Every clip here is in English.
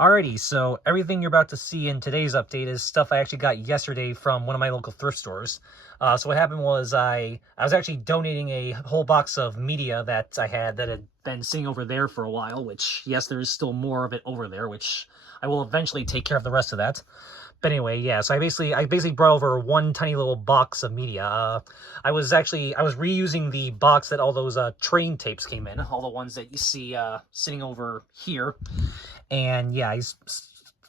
Alrighty, so everything you're about to see in today's update is stuff I actually got yesterday from one of my local thrift stores. So what happened was I was actually donating a whole box of media that I had that had been sitting over there for a while, which, yes, there is still more of it over there, which I will eventually take care of the rest of that. But anyway, yeah, so I basically brought over one tiny little box of media. I was reusing the box that all those train tapes came in, all the ones that you see sitting over here. And yeah, I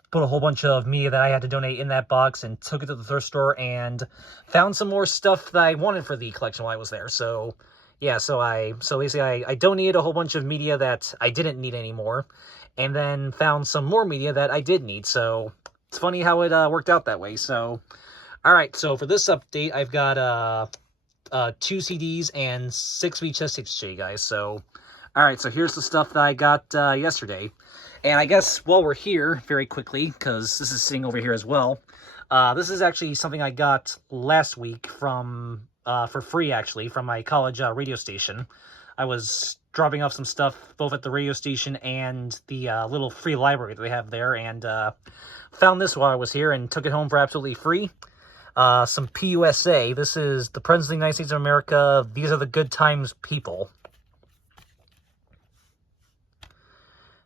put a whole bunch of media that I had to donate in that box and took it to the thrift store and found some more stuff that I wanted for the collection while I was there. So yeah, so basically I donated a whole bunch of media that I didn't need anymore, and then found some more media that I did need. So it's funny how it worked out that way. So all right, so for this update, I've got 2 CDs and 6 VHS tapes to show you guys. So all right, so here's the stuff that I got yesterday. And I guess while we're here, very quickly, because this is sitting over here as well, this is actually something I got last week from for free, actually, from my college radio station. I was dropping off some stuff both at the radio station and the little free library that they have there, and found this while I was here and took it home for absolutely free. Some PUSA. This is the President of the United States of America. These are the good times people.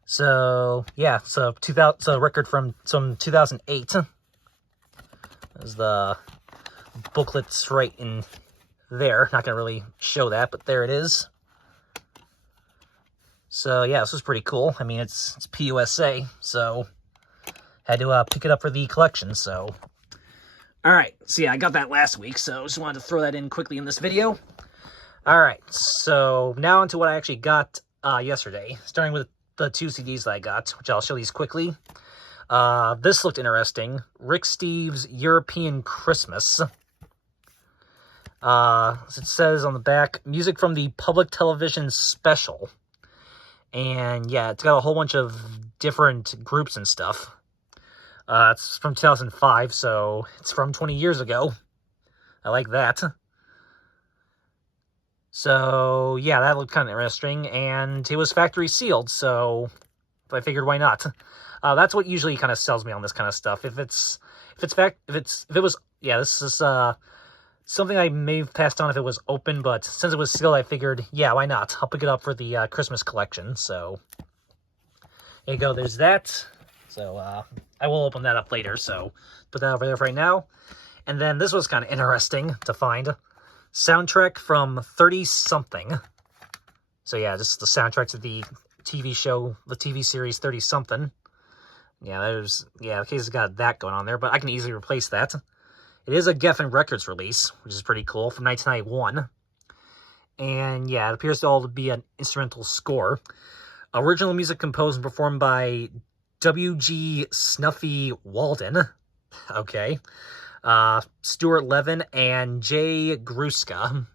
So yeah, so a record from 2008. There's the booklets right in there. Not gonna really show that, but there it is. So yeah, this was pretty cool. I mean, it's PUSA, so had to pick it up for the collection. So all right, so yeah, I got that last week, so just wanted to throw that in quickly in this video. All right, so now into what I actually got yesterday, starting with the 2 CDs that I got, which I'll show these quickly. This looked interesting. Rick Steves' European Christmas. As it says on the back, music from the public television special. And yeah, it's got a whole bunch of different groups and stuff. It's from 2005, so it's from 20 years ago. I like that. So, yeah, that looked kind of interesting, and it was factory sealed, so I figured why not. That's what usually kind of sells me on this kind of stuff. This is something I may have passed on if it was open, but since it was sealed, I figured, yeah, why not? I'll pick it up for the Christmas collection, so there you go, there's that. So, I will open that up later, so put that over there for right now. And then this was kind of interesting to find. Soundtrack from 30-something. So yeah, this is the soundtrack to the TV show, the TV series 30-something. Yeah, the case has got that going on there, but I can easily replace that. It is a Geffen Records release, which is pretty cool, from 1991. And yeah, it appears to all be an instrumental score. Original music composed and performed by W.G. Snuffy Walden. Okay. Stuart Levin and Jay Gruska.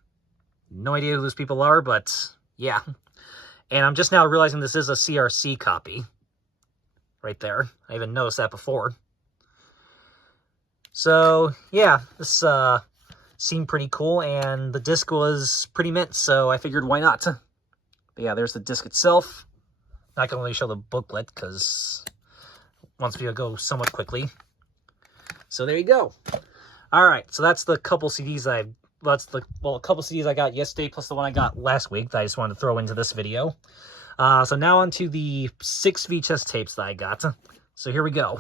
No idea who those people are, but yeah. And I'm just now realizing this is a CRC copy. Right there. I even noticed that before. So, yeah, this seemed pretty cool, and the disc was pretty mint, so I figured why not. But yeah, there's the disc itself. Not going to really show the booklet, because once we go somewhat quickly. So there you go. All right, so that's the couple CDs a couple CDs I got yesterday, plus the one I got last week that I just wanted to throw into this video. So now on to the 6 VHS tapes that I got. So here we go.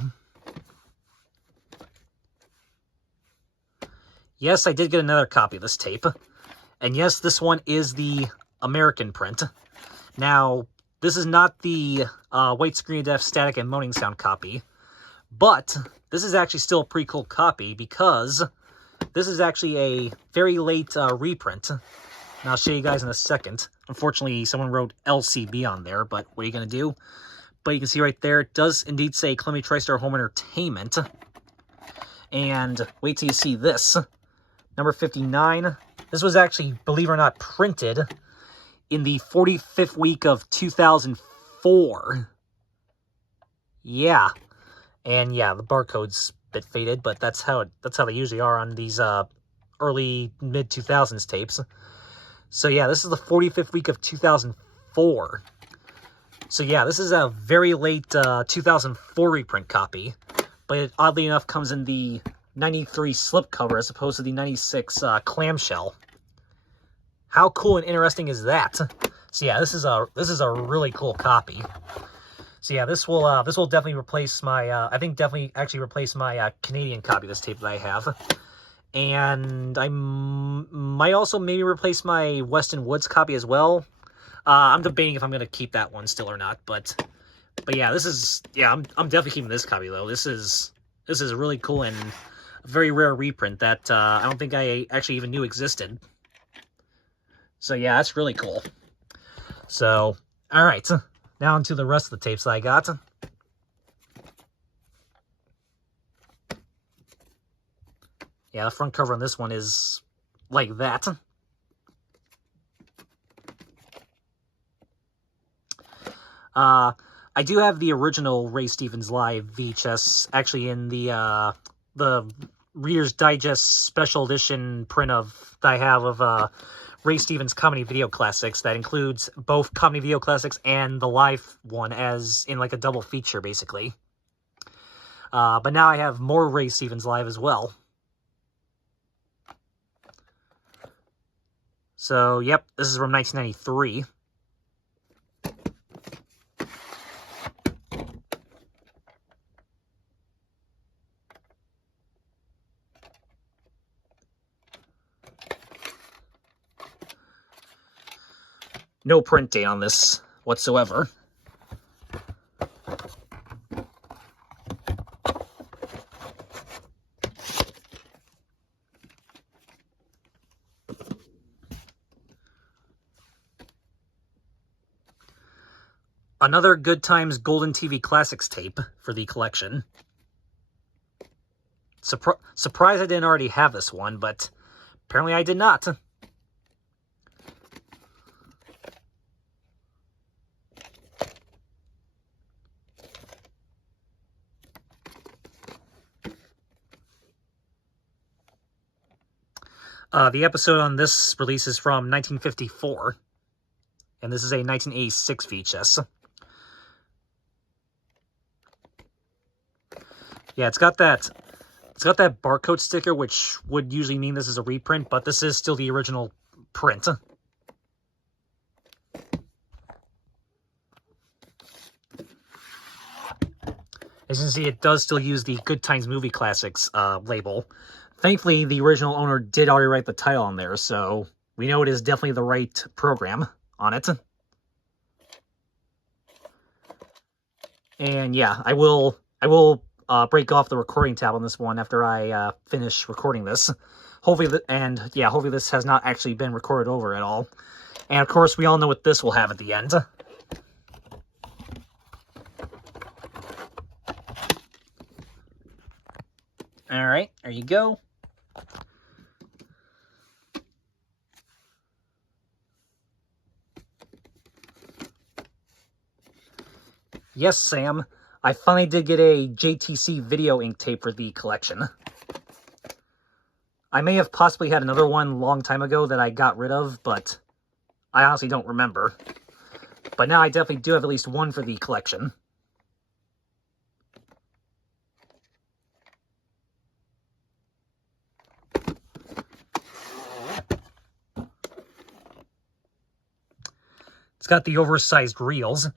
Yes, I did get another copy of this tape. And yes, this one is the American print. Now, this is not the widescreen def static and moaning sound copy, but this is actually still a pretty cool copy because this is actually a very late reprint. And I'll show you guys in a second. Unfortunately, someone wrote LCB on there, but what are you going to do? But you can see right there, it does indeed say Columbia TriStar Home Entertainment. And wait till you see this. Number 59. This was actually, believe it or not, printed in the 45th week of 2004. Yeah. And yeah, the barcode's a bit faded, but that's how they usually are on these early mid-2000s tapes. So yeah, this is the 45th week of 2004. So yeah, this is a very late 2004 reprint copy, but it oddly enough comes in the 93 slipcover as opposed to the 96 clamshell. How cool and interesting is that? So yeah, this is a really cool copy. So yeah, this will definitely replace my I think definitely actually replace my Canadian copy of this tape that I have. And I might also maybe replace my Weston Woods copy as well. I'm debating if I'm going to keep that one still or not, but yeah, I'm definitely keeping this copy though. This is really cool and a very rare reprint that I don't think I actually even knew existed. So yeah, that's really cool. So, all right, now onto the rest of the tapes that I got. Yeah, the front cover on this one is like that. I do have the original Ray Stevens Live VHS actually in the Reader's Digest Special Edition print that I have of Ray Stevens Comedy Video Classics that includes both Comedy Video Classics and the live one as in like a double feature, basically. But now I have more Ray Stevens Live as well. So, yep, this is from 1993. No print date on this whatsoever. Another Good Times Golden TV Classics tape for the collection. Surprised I didn't already have this one, but apparently I did not. The episode on this release is from 1954, and this is a 1986 VHS. Yeah, it's got that barcode sticker, which would usually mean this is a reprint, but this is still the original print. As you can see, it does still use the Good Times Movie Classics label. Thankfully, the original owner did already write the title on there, so we know it is definitely the right program on it. And yeah, I will break off the recording tab on this one after I finish recording this. Hopefully, hopefully this has not actually been recorded over at all. And of course, we all know what this will have at the end. All right, there you go. Yes, Sam, I finally did get a JTC video ink tape for the collection. I may have possibly had another one a long time ago that I got rid of, but I honestly don't remember. But now I definitely do have at least one for the collection. It's got the oversized reels.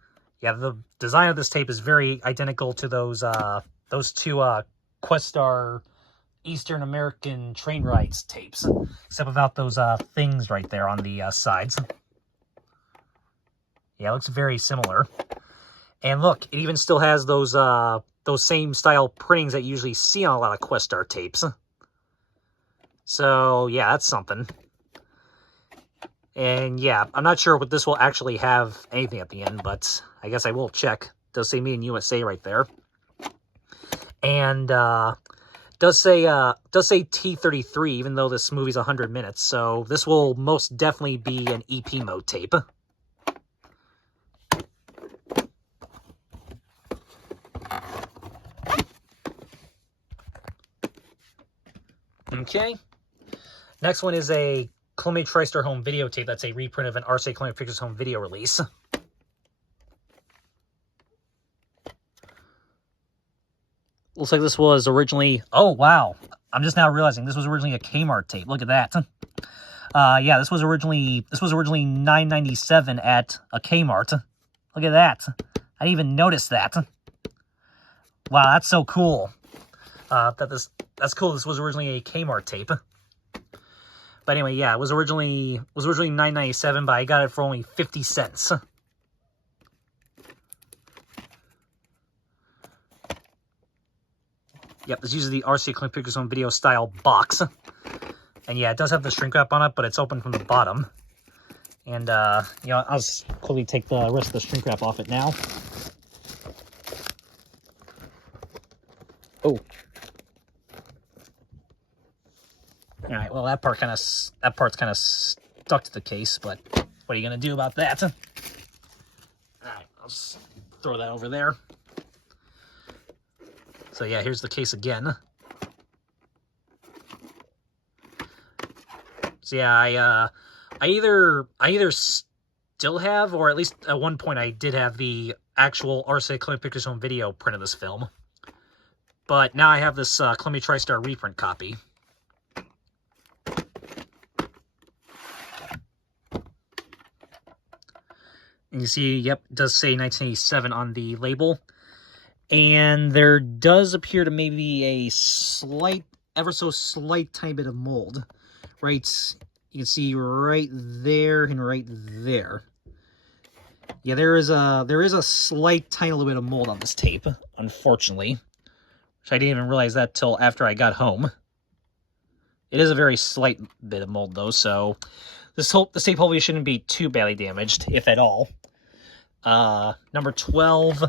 Yeah, the design of this tape is very identical to those two Questar Eastern American train rides tapes, except without those things right there on the sides. Yeah, it looks very similar. And look, it even still has those same style printings that you usually see on a lot of Questar tapes. So yeah, that's something. And yeah, I'm not sure what this will actually have anything at the end, but I guess I will check. It does say Made in USA right there. And does say T33, even though this movie's 100 minutes. So this will most definitely be an EP mode tape. Okay. Next one is a Columbia TriStar home video tape. That's a reprint of an RCA Columbia Pictures home video release. Looks like this was originally... Oh, wow. I'm just now realizing this was originally a Kmart tape. Look at that. Yeah, this was originally $9.97 at a Kmart. Look at that. I didn't even notice that. Wow, that's so cool. That's cool. This was originally a Kmart tape. But anyway, yeah, it was originally $9.97, but I got it for only 50 cents. Yep, this uses the RCA Clip Pictures Home Video style box. And yeah, it does have the shrink wrap on it, but it's open from the bottom. And, you know, I'll just quickly take the rest of the shrink wrap off it now. Oh. Alright, well, that part's kind of stuck to the case, but what are you going to do about that? Alright, I'll just throw that over there. So yeah, here's the case again. So yeah, I either still have, or at least at one point I did have the actual RCA Columbia Pictures Home Video print of this film. But now I have this Columbia TriStar reprint copy. And you see, yep, it does say 1987 on the label. And there does appear to maybe a slight, ever so slight tiny bit of mold. Right, you can see right there and right there. Yeah, there is a slight tiny little bit of mold on this tape, unfortunately. Which I didn't even realize that till after I got home. It is a very slight bit of mold though, so this tape hopefully shouldn't be too badly damaged, if at all. Number 12,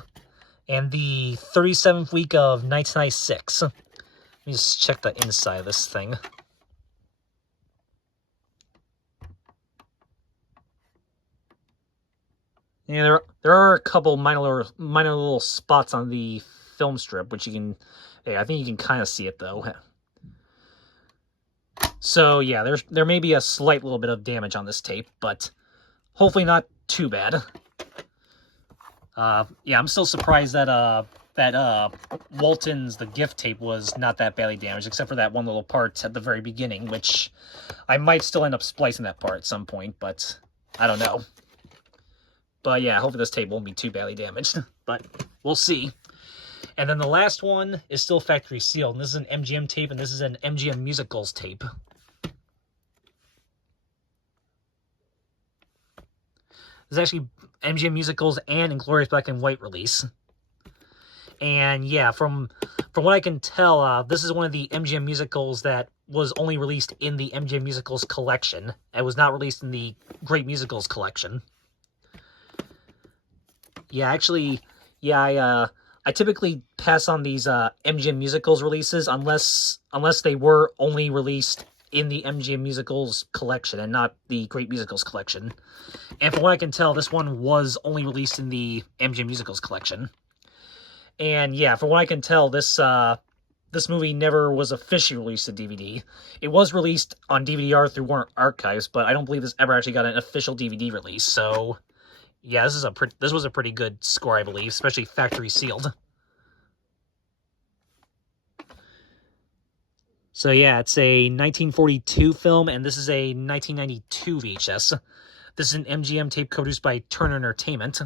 and the 37th week of 1996. Let me just check the inside of this thing. Yeah, there are a couple minor little spots on the film strip, which you can, yeah, I think you can kind of see it though. So yeah, there may be a slight little bit of damage on this tape, but hopefully not too bad. Yeah, I'm still surprised that Walton's The Gift tape was not that badly damaged, except for that one little part at the very beginning, which I might still end up splicing that part at some point, but I don't know. But yeah, hopefully this tape won't be too badly damaged, but we'll see. And then the last one is still factory sealed, and this is an MGM tape, and this is an MGM Musicals tape. This is actually MGM Musicals and Inglourious Black and White release. And yeah, from what I can tell, this is one of the MGM Musicals that was only released in the MGM Musicals collection. It was not released in the Great Musicals collection. Yeah, actually, yeah, I typically pass on these MGM Musicals releases unless they were only released in the MGM Musicals collection and not the Great Musicals collection. And from what I can tell, this one was only released in the MGM Musicals collection. And yeah, from what I can tell, this movie never was officially released to DVD. It was released on DVD-R through Warner Archives, but I don't believe this ever actually got an official DVD release. So yeah, this was a pretty good score, I believe, especially factory sealed. So yeah, it's a 1942 film, and this is a 1992 VHS. This is an MGM tape co-produced by Turner Entertainment.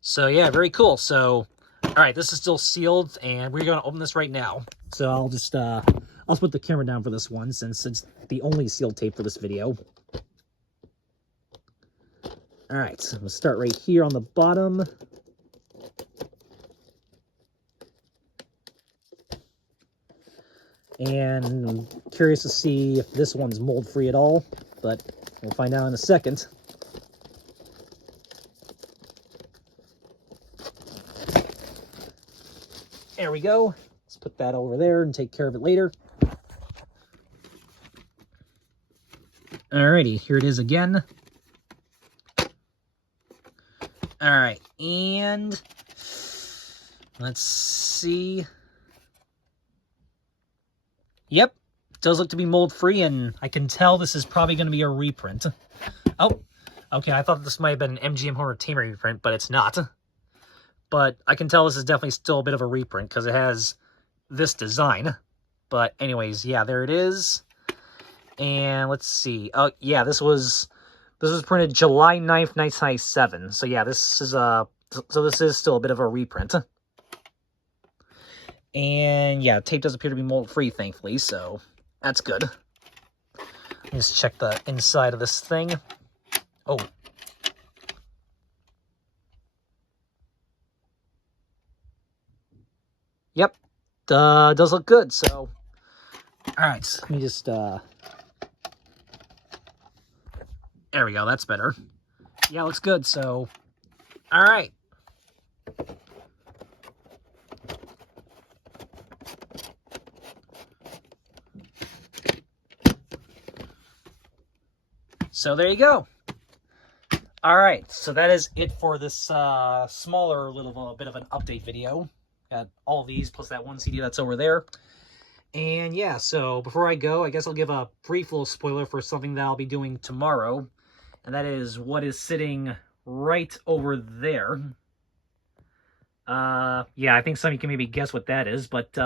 So yeah, very cool. So, alright, this is still sealed, and we're going to open this right now. So I'll just, I'll put the camera down for this one, since it's the only sealed tape for this video. Alright, so I'm going to start right here on the bottom. And I'm curious to see if this one's mold-free at all, but we'll find out in a second. There we go. Let's put that over there and take care of it later. Alrighty, here it is again. Alright, and let's see. Yep, does look to be mold-free, and I can tell this is probably going to be a reprint. Oh, okay, I thought this might have been an MGM Horror Team reprint, but it's not. but I can tell this is definitely still a bit of a reprint because it has this design. But anyways, yeah, there it is. And let's see. Oh, yeah, this was printed July 9th, 1997. So yeah, this is still a bit of a reprint. And yeah, tape does appear to be mold-free, thankfully, so that's good. Let me just check the inside of this thing. Oh. Yep, does look good, so... Alright, let me just, There we go, that's better. Yeah, looks good, so... Alright. So there you go. Alright, so that is it for this smaller little bit of an update video. Got all these, plus that one CD that's over there. And yeah, so before I go, I guess I'll give a brief little spoiler for something that I'll be doing tomorrow. And that is what is sitting right over there. Yeah, I think some of you can maybe guess what that is, but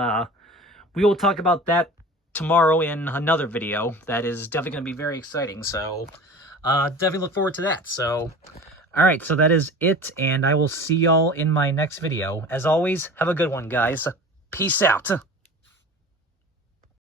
we will talk about that tomorrow in another video. That is definitely going to be very exciting, so definitely look forward to that. So, alright, so that is it, and I will see y'all in my next video. As always, have a good one, guys. Peace out.